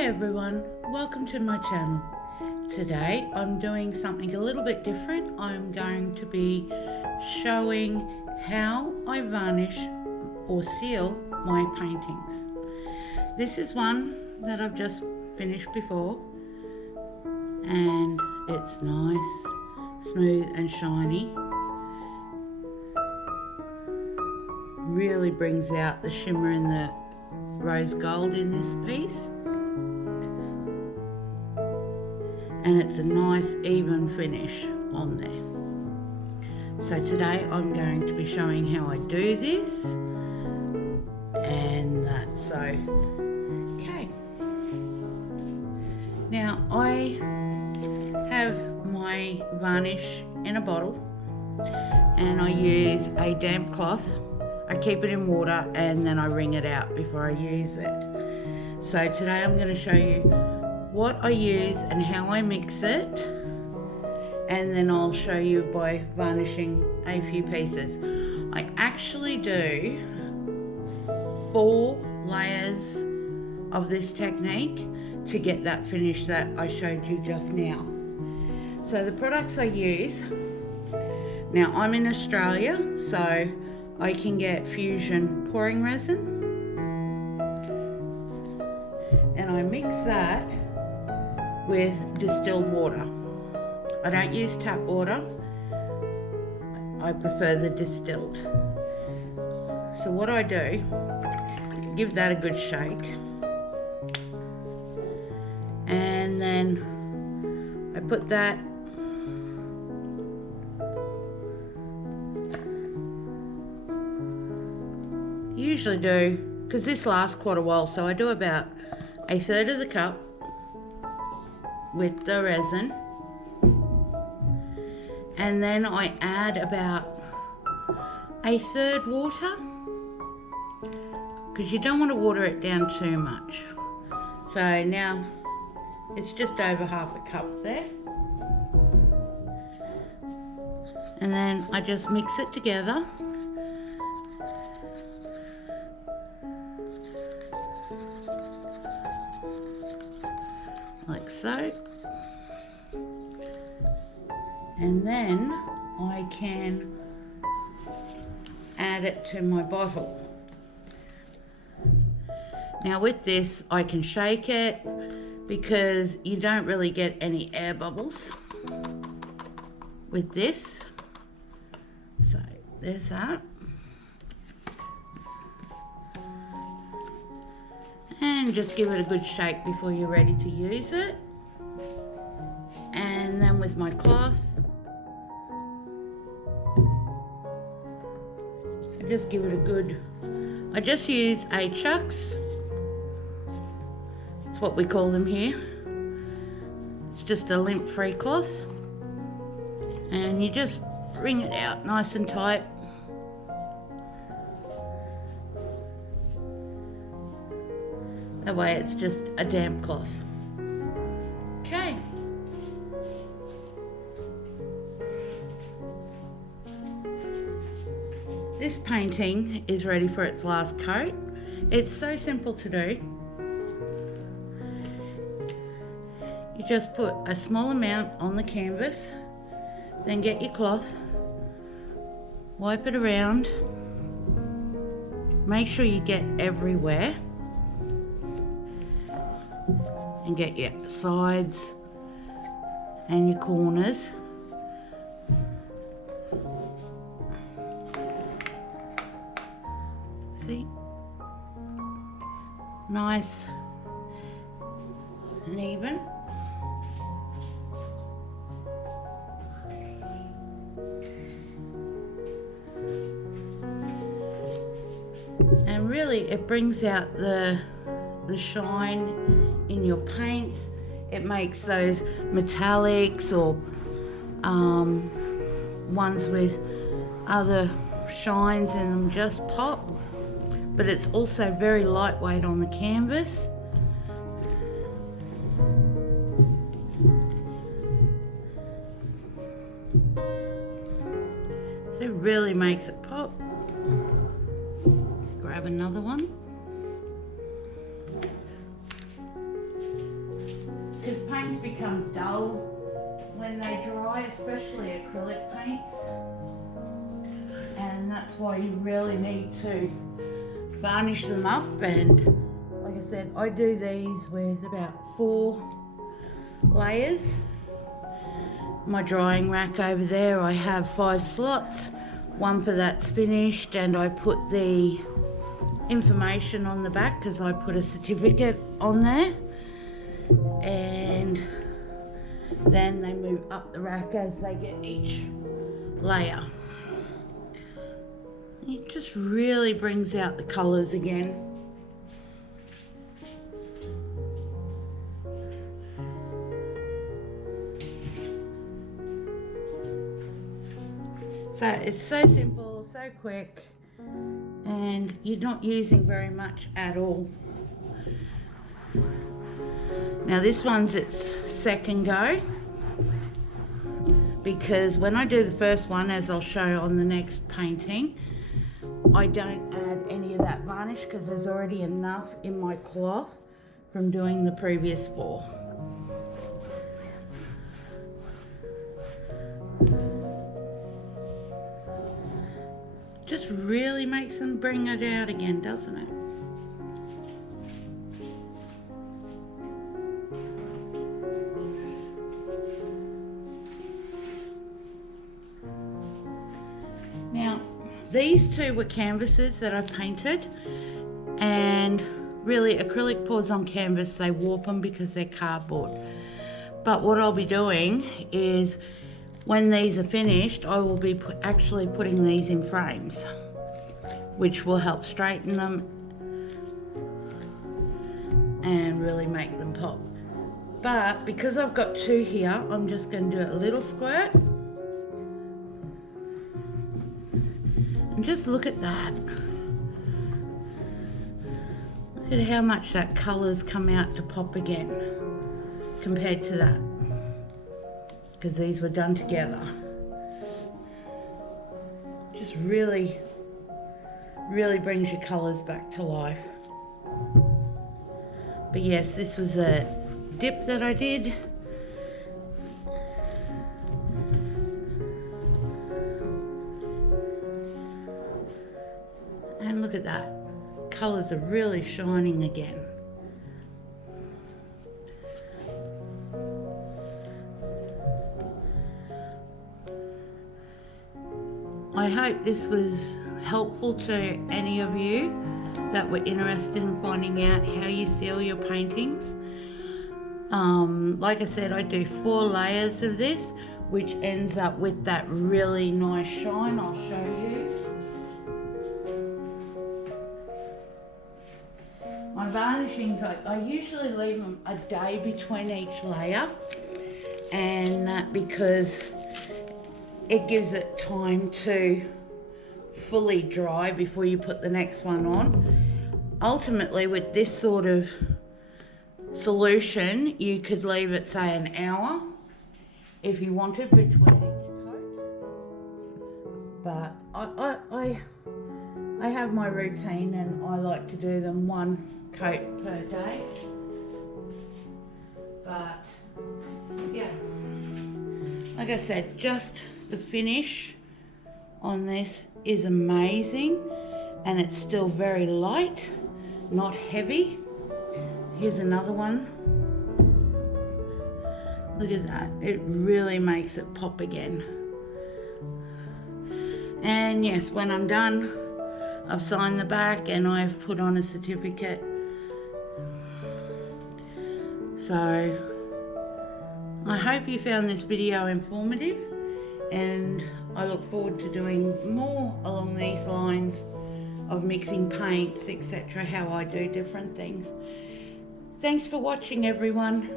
Hi everyone, welcome to my channel. Today I'm doing something a little bit different. I'm going to be showing how I varnish or seal my paintings. This is one that I've just finished before and it's nice, smooth and shiny. Really brings out the shimmer and the rose gold in this piece. And it's a nice even finish on there. So today I'm going to be showing how I do this and that. So, okay. Now I have my varnish in a bottle and I use a damp cloth. I keep it in water and then I wring it out before I use it. So today I'm going to show you what I use and how I mix it, and then I'll show you by varnishing a few pieces. I actually do 4 layers of this technique to get that finish that I showed you just now. So the products I use, now I'm in Australia, so I can get Fusion pouring resin, and I mix that with distilled water. I don't use tap water, I prefer the distilled. So what I do, give that a good shake, and then I put that usually do, because this lasts quite a while, so I do about 1/3 of the cup with the resin, and then I add about 1/3 water, because you don't want to water it down too much. So now it's just over 1/2 cup there, and then I just mix it together. Like so, and then I can add it to my bottle. Now with this I can shake it because you don't really get any air bubbles with this. So there's that. And just give it a good shake before you're ready to use it. And then with my cloth, I just give it a good, I just use chucks. That's what we call them here. It's just a lint-free cloth. And you just wring it out nice and tight. That way it's just a damp cloth. Okay. This painting is ready for its last coat. It's so simple to do. You just put a small amount on the canvas, then get your cloth, wipe it around, make sure you get everywhere, and get your sides and your corners. See? Nice and even. And really it brings out the shine in your paints. It makes those metallics or ones with other shines in them just pop, but it's also very lightweight on the canvas. So it really makes it pop. Grab another one. lines become dull when they dry, especially acrylic paints. And that's why you really need to varnish them up. And like I said, I do these with about 4 layers. My drying rack over there, I have 5 slots, one for that's finished, and I put the information on the back because I put a certificate on there, and then they move up the rack as they get each layer. It just really brings out the colours again. So it's so simple, so quick, and you're not using very much at all. Now this one's its second go, because when I do the first one, as I'll show on the next painting, I don't add any of that varnish because there's already enough in my cloth from doing the previous 4. Just really makes them bring it out again, doesn't it? Now, these 2 were canvases that I painted, and really acrylic pours on canvas, they warp them because they're cardboard. But what I'll be doing is, when these are finished, I will be actually putting these in frames, which will help straighten them and really make them pop. But because I've got 2 here, I'm just going to do a little squirt. And just look at that. Look at how much that colour's come out to pop again compared to that, because these were done together. Just really brings your colours back to life. But yes, this was a dip that I did. And look at that, colours are really shining again. I hope this was helpful to any of you that were interested in finding out how you seal your paintings. Like I said, I do 4 layers of this, which ends up with that really nice shine. I'll show you. My varnishings, I usually leave them a day between each layer, and that because it gives it time to fully dry before you put the next one on. Ultimately, with this sort of solution, you could leave it, say, an hour if you wanted between each coat. But I have my routine, and I like to do them 1 coat per day. But yeah, like I said, just the finish on this is amazing, and it's still very light, not heavy. Here's another one. Look at that, it really makes it pop again. And yes, when I'm done, I've signed the back and I've put on a certificate. So I hope you found this video informative, and I look forward to doing more along these lines of mixing paints, etc., how I do different things. Thanks for watching, everyone.